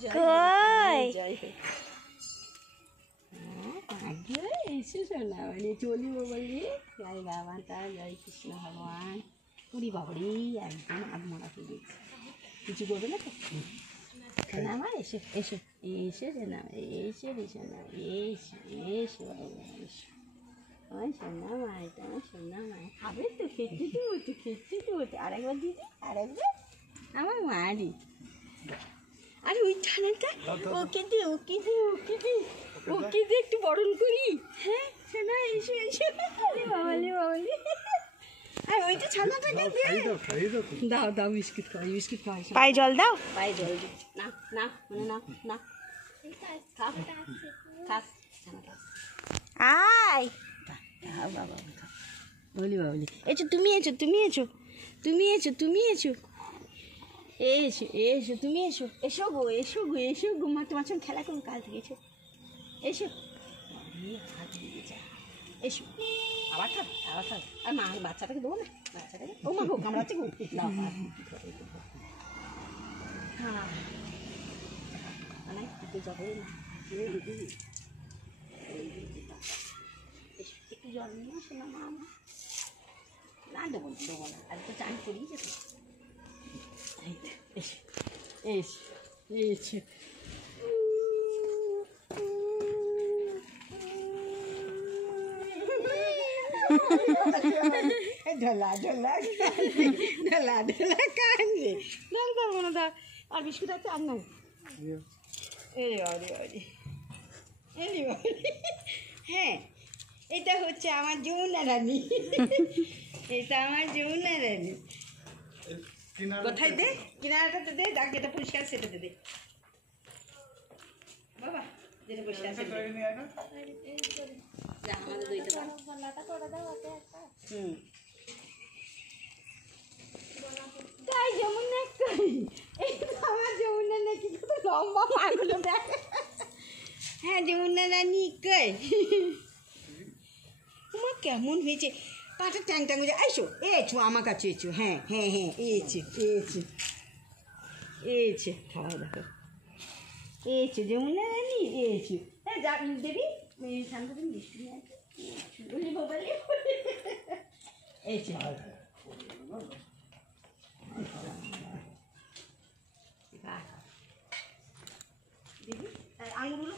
কই জয় হোক। আগে এসে শোনা মানে চলিব বলি জয় বাবাটা জয় কৃষ্ণ ভগবান পুরি বাবরি একদম আত্মরা পেয়ে গেছে কিছু করবে না তো না আমার এসে এসে এসে না এসে এসে না এসে এসে বাবা এসে আমার সোনা মা এটা আমার সোনা মা খাবে তো খেতে দেবো তো খেতে দেবো তো আরেকবার দিদি আরেকবার আমার মারি আরে ওই ঠান্ডাটা ওকে দে ওকে দে ওকে দে ওকে দে একটু বরণ করি হ্যাঁ সোনা এসে এসে আরে বাবালে বাবালে আর ওইটা ছানাটাকে দে দাও দাও বিস্কিট খাওয়াই বিস্কিট খাওয়াই পায়ে জল দাও পায়ে জল দি না না মানে না না খা খা ছানা খা আয় খা বাবা খা বলি বাবলি এসো তুমি এসো তুমি এসো তুমি এসো তুমি এসো এসো এসো তুমি এসো এসো গো এসো গো এসো গো মা তোমার সঙ্গে খেলা করবো কাল থেকে এসো এসো এসো আবার খাবে আবার খাবে আর মা বাচ্চাটাকে দেবো না বাচ্চাটাকে ও মা গো কামড়াচ্ছে গো দাও হ্যাঁ একটু যাবে না একটু জল নিয়ে আসো না মা আমার না দেবো না আর তো চান করিয়ে যেত এসো এসো এসো ঢোলা ঢোলা ঢোলা ঢোলা কান্দে না পারবো না দা আর বিস্কুট আছে আর নাই এরে বাড়ি বাড়ি এলি বাড়ি হ্যাঁ এটা হচ্ছে আমার যমুনা রানী এটা আমার যমুনা রানী কোথায় দে কিনারাটাতে দে দাগ যেটা পরিষ্কার সেটাতে দে বাবা যেটা পরিষ্কার সেটা আমাদের দুইটা হুম তাই যমুনা কই এই তো আমার যমুনা নাকি কত লম্বা পাগুলো দেখ হ্যাঁ যমুনা রানী কই তোমার কেমন হয়েছে পাটা ট্যাং ট্যাং হয়ে এসো এসো আমার কাছে এসো হ্যাঁ হ্যাঁ হ্যাঁ এসে এসে এসে খাওয়া দেখো এসে যমুনা রানী এসো হ্যাঁ যা দেবী শান্ত দিন বৃষ্টি নিয়ে আছে বলি বাবালি এসে দিদি আঙুরগুলো